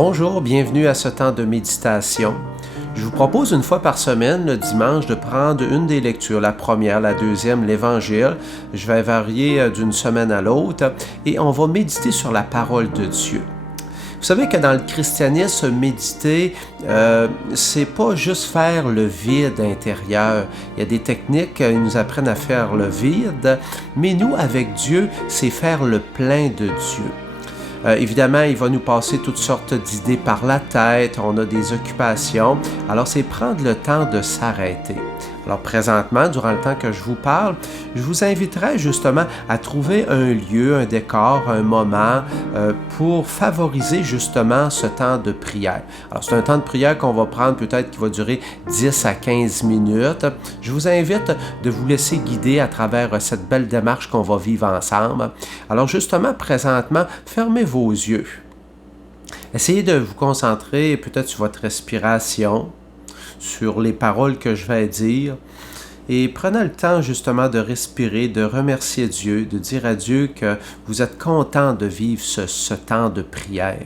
Bonjour, bienvenue à ce temps de méditation. Je vous propose une fois par semaine, le dimanche, de prendre une des lectures, la première, la deuxième, l'Évangile. Je vais varier d'une semaine à l'autre et on va méditer sur la parole de Dieu. Vous savez que dans le christianisme, méditer, c'est pas juste faire le vide intérieur. Il y a des techniques qui nous apprennent à faire le vide, mais nous, avec Dieu, c'est faire le plein de Dieu. Évidemment, il va nous passer toutes sortes d'idées par la tête, on a des occupations, alors c'est prendre le temps de s'arrêter. Alors présentement, durant le temps que je vous parle, je vous inviterai justement à trouver un lieu, un décor, un moment pour favoriser justement ce temps de prière. Alors c'est un temps de prière qu'on va prendre peut-être qui va durer 10 à 15 minutes. Je vous invite de vous laisser guider à travers cette belle démarche qu'on va vivre ensemble. Alors justement, présentement, fermez vos yeux. Essayez de vous concentrer peut-être sur votre respiration, sur les paroles que je vais dire, et prenez le temps justement de respirer, de remercier Dieu, de dire à Dieu que vous êtes content de vivre ce temps de prière.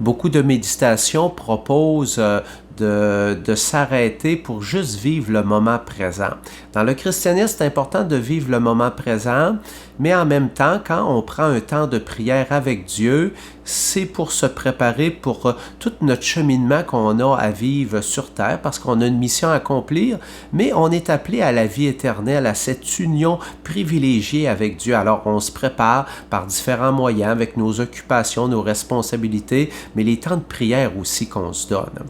Beaucoup de méditations proposent de s'arrêter pour juste vivre le moment présent. Dans le christianisme, c'est important de vivre le moment présent, mais en même temps, quand on prend un temps de prière avec Dieu, c'est pour se préparer pour tout notre cheminement qu'on a à vivre sur terre, parce qu'on a une mission à accomplir, mais on est appelé à la vie éternelle, à cette union privilégiée avec Dieu. Alors, on se prépare par différents moyens, avec nos occupations, nos responsabilités, mais les temps de prière aussi qu'on se donne.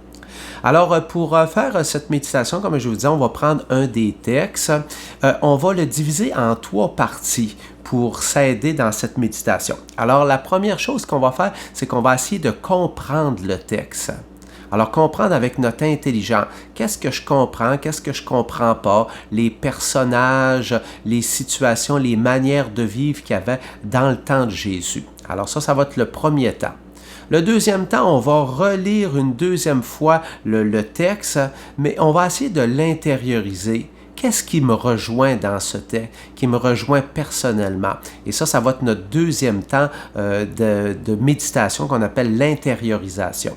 Alors, pour faire cette méditation, comme je vous disais, on va prendre un des textes. On va le diviser en 3 parties pour s'aider dans cette méditation. Alors, la première chose qu'on va faire, c'est qu'on va essayer de comprendre le texte. Alors, comprendre avec notre intelligence. Qu'est-ce que je comprends? Qu'est-ce que je comprends pas? Les personnages, les situations, les manières de vivre qu'il y avait dans le temps de Jésus. Alors ça va être le premier temps. Le deuxième temps, on va relire une deuxième fois le texte, mais on va essayer de l'intérioriser. Qu'est-ce qui me rejoint dans ce texte, qui me rejoint personnellement? Et ça va être notre deuxième temps de méditation qu'on appelle l'intériorisation.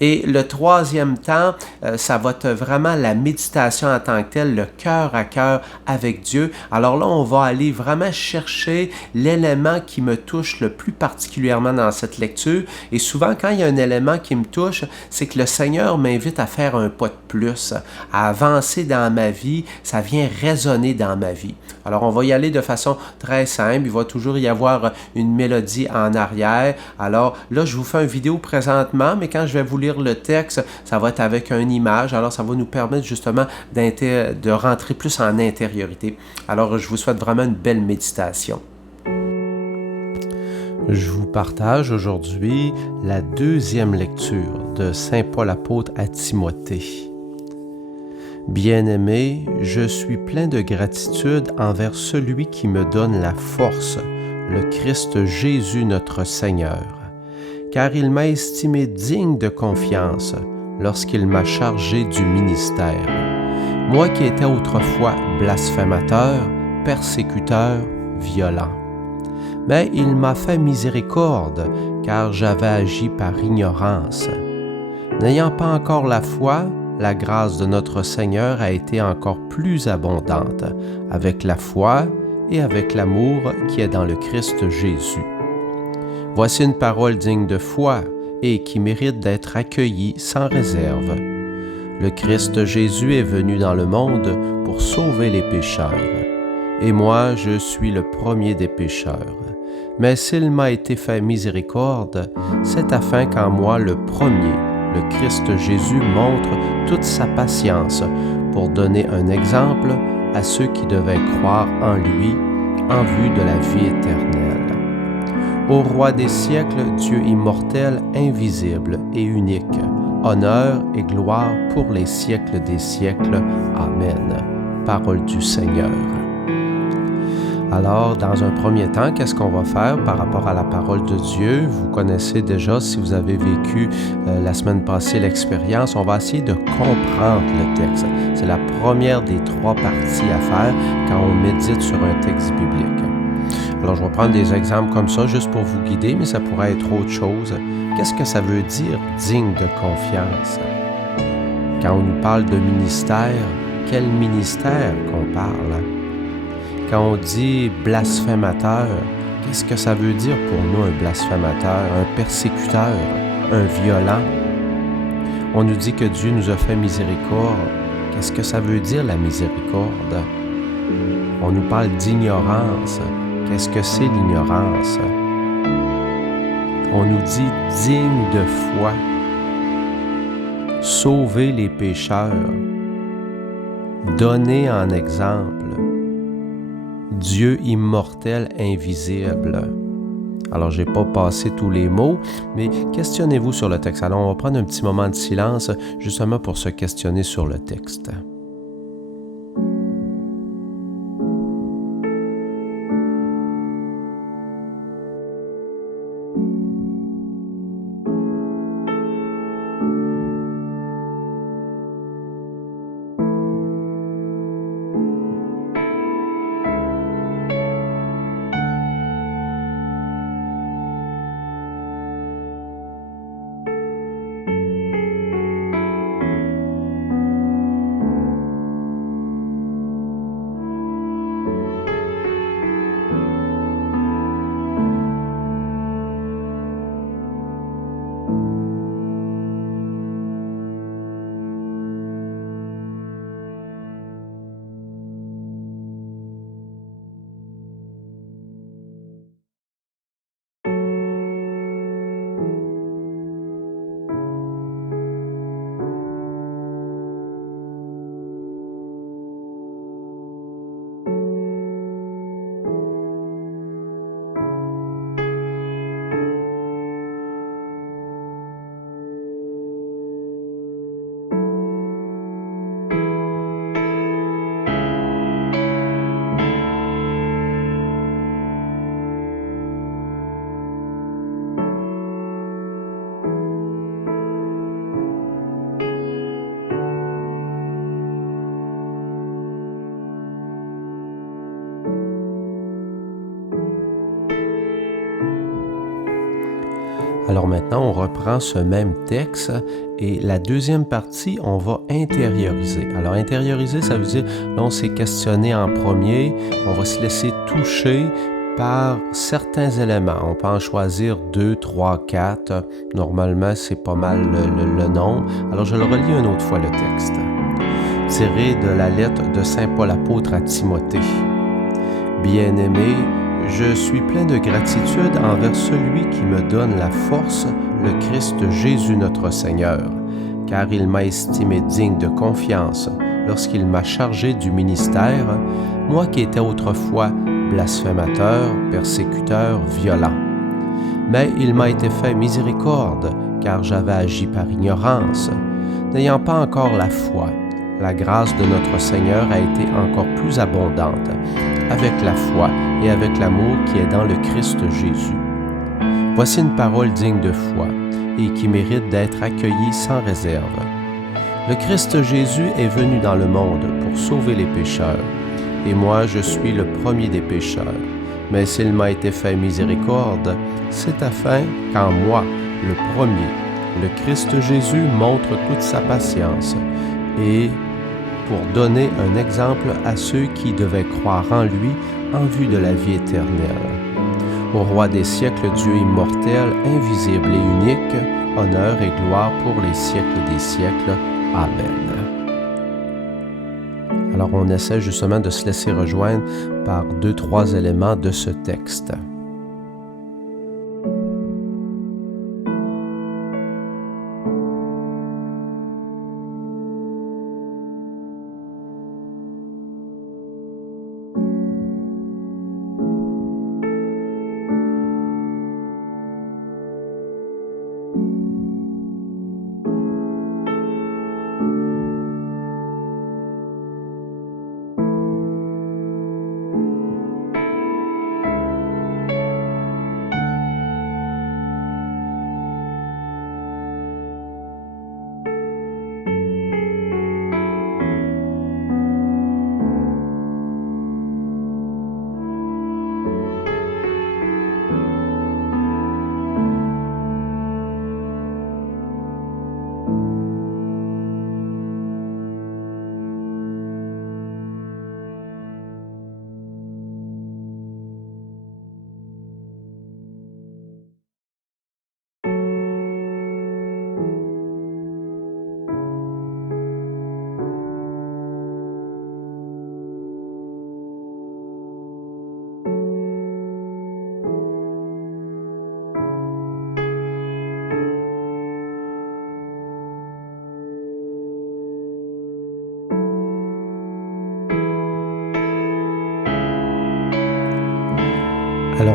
Et le troisième temps, ça va être vraiment la méditation en tant que telle, le cœur à cœur avec Dieu. Alors là, on va aller vraiment chercher l'élément qui me touche le plus particulièrement dans cette lecture. Et souvent, quand il y a un élément qui me touche, c'est que le Seigneur m'invite à faire un pas de plus, à avancer dans ma vie. Ça vient résonner dans ma vie. Alors, on va y aller de façon très simple. Il va toujours y avoir une mélodie en arrière. Alors là, je vous fais une vidéo présentement, mais quand je vais vous lire le texte, ça va être avec une image. Alors, ça va nous permettre justement de rentrer plus en intériorité. Alors, je vous souhaite vraiment une belle méditation. Je vous partage aujourd'hui la deuxième lecture de Saint Paul apôtre à Timothée. Bien-aimé, je suis plein de gratitude envers celui qui me donne la force, le Christ Jésus notre Seigneur, car il m'a estimé digne de confiance lorsqu'il m'a chargé du ministère. Moi qui étais autrefois blasphémateur, persécuteur, violent. Mais il m'a fait miséricorde, car j'avais agi par ignorance. N'ayant pas encore la foi, la grâce de notre Seigneur a été encore plus abondante, avec la foi et avec l'amour qui est dans le Christ Jésus. Voici une parole digne de foi et qui mérite d'être accueillie sans réserve. Le Christ Jésus est venu dans le monde pour sauver les pécheurs. Et moi, je suis le premier des pécheurs. Mais s'il m'a été fait miséricorde, c'est afin qu'en moi, le premier, le Christ Jésus montre toute sa patience pour donner un exemple à ceux qui devaient croire en lui en vue de la vie éternelle. Ô Roi des siècles, Dieu immortel, invisible et unique, honneur et gloire pour les siècles des siècles. Amen. Parole du Seigneur. Alors, dans un premier temps, qu'est-ce qu'on va faire par rapport à la parole de Dieu? Vous connaissez déjà, si vous avez vécu la semaine passée l'expérience, on va essayer de comprendre le texte. C'est la première des trois parties à faire quand on médite sur un texte biblique. Alors, je vais prendre des exemples comme ça juste pour vous guider, mais ça pourrait être autre chose. Qu'est-ce que ça veut dire digne de confiance? Quand on nous parle de ministère, quel ministère qu'on parle? Quand on dit blasphémateur, qu'est-ce que ça veut dire pour nous un blasphémateur, un persécuteur, un violent? On nous dit que Dieu nous a fait miséricorde. Qu'est-ce que ça veut dire la miséricorde? On nous parle d'ignorance. Qu'est-ce que c'est l'ignorance? On nous dit digne de foi. Sauver les pécheurs. Donner en exemple. Dieu immortel, invisible. Alors, je n'ai pas passé tous les mots, mais questionnez-vous sur le texte. Alors, on va prendre un petit moment de silence justement pour se questionner sur le texte. Alors maintenant, on reprend ce même texte et la deuxième partie, on va intérioriser. Alors intérioriser, ça veut dire, là on s'est questionné en premier, on va se laisser toucher par certains éléments. On peut en choisir 2, 3, 4. Normalement, c'est pas mal le nombre. Alors je le relis une autre fois le texte. Tiré de la lettre de Saint Paul apôtre à Timothée. Bien-aimé, je suis plein de gratitude envers celui qui me donne la force, le Christ Jésus notre Seigneur, car il m'a estimé digne de confiance lorsqu'il m'a chargé du ministère, moi qui étais autrefois blasphémateur, persécuteur, violent. Mais il m'a été fait miséricorde, car j'avais agi par ignorance, n'ayant pas encore la foi. La grâce de notre Seigneur a été encore plus abondante, avec la foi et avec l'amour qui est dans le Christ Jésus. Voici une parole digne de foi et qui mérite d'être accueillie sans réserve. Le Christ Jésus est venu dans le monde pour sauver les pécheurs, et moi je suis le premier des pécheurs. Mais s'il m'a été fait miséricorde, c'est afin qu'en moi, le premier, le Christ Jésus montre toute sa patience, et pour donner un exemple à ceux qui devaient croire en lui en vue de la vie éternelle. Au roi des siècles, Dieu immortel, invisible et unique, honneur et gloire pour les siècles des siècles. Amen. Alors on essaie justement de se laisser rejoindre par 2, 3 éléments de ce texte.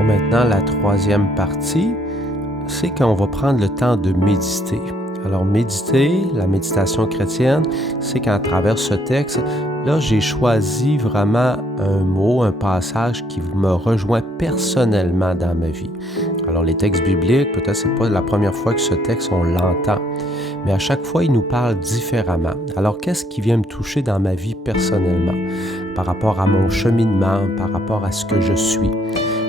Alors maintenant, la troisième partie, c'est qu'on va prendre le temps de méditer. Alors méditer, la méditation chrétienne, c'est qu'à travers ce texte, là, j'ai choisi vraiment un mot, un passage qui me rejoint personnellement dans ma vie. Alors les textes bibliques, peut-être c'est pas la première fois que ce texte, on l'entend, mais à chaque fois, il nous parle différemment. Alors qu'est-ce qui vient me toucher dans ma vie personnellement, par rapport à mon cheminement, par rapport à ce que je suis?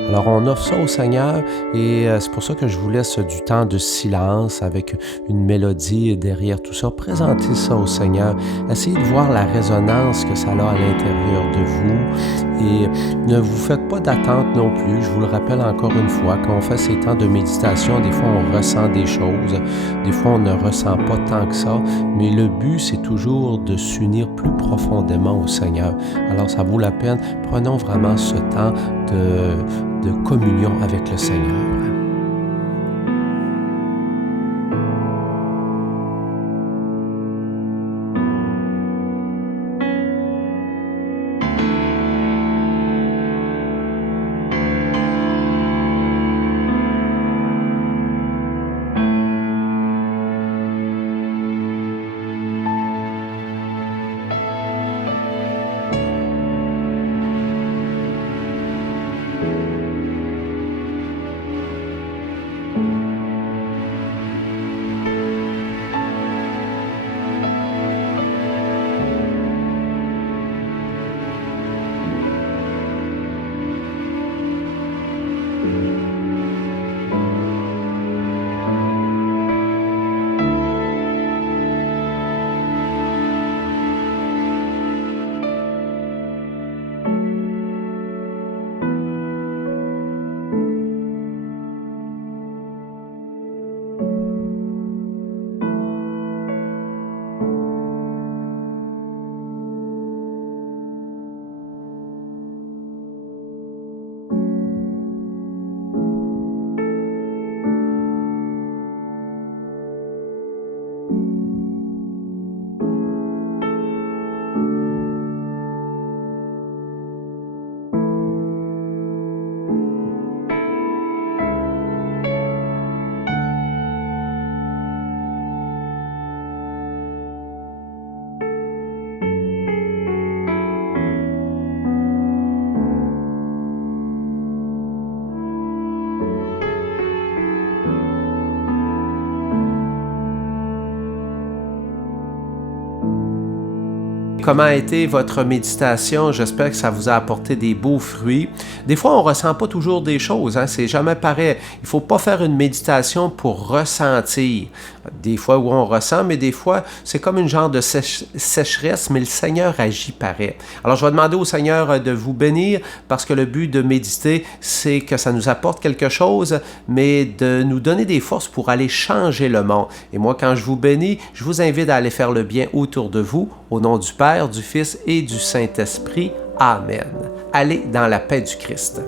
Alors, on offre ça au Seigneur et c'est pour ça que je vous laisse du temps de silence avec une mélodie derrière tout ça. Présentez ça au Seigneur. Essayez de voir la résonance que ça a à l'intérieur de vous et ne vous faites pas d'attente non plus. Je vous le rappelle encore une fois, quand on fait ces temps de méditation, des fois on ressent des choses, des fois on ne ressent pas tant que ça, mais le but c'est toujours de s'unir plus profondément au Seigneur. Alors, ça vaut la peine. Prenons vraiment ce temps de communion avec le Seigneur. Comment a été votre méditation? J'espère que ça vous a apporté des beaux fruits. Des fois, on ne ressent pas toujours des choses, hein? C'est jamais pareil. Il ne faut pas faire une méditation pour ressentir. Des fois où on ressent, mais des fois, c'est comme une genre de sécheresse, mais le Seigneur agit pareil. Alors, je vais demander au Seigneur de vous bénir parce que le but de méditer, c'est que ça nous apporte quelque chose, mais de nous donner des forces pour aller changer le monde. Et moi, quand je vous bénis, je vous invite à aller faire le bien autour de vous, au nom du Père, du Fils et du Saint-Esprit. Amen. Allez dans la paix du Christ.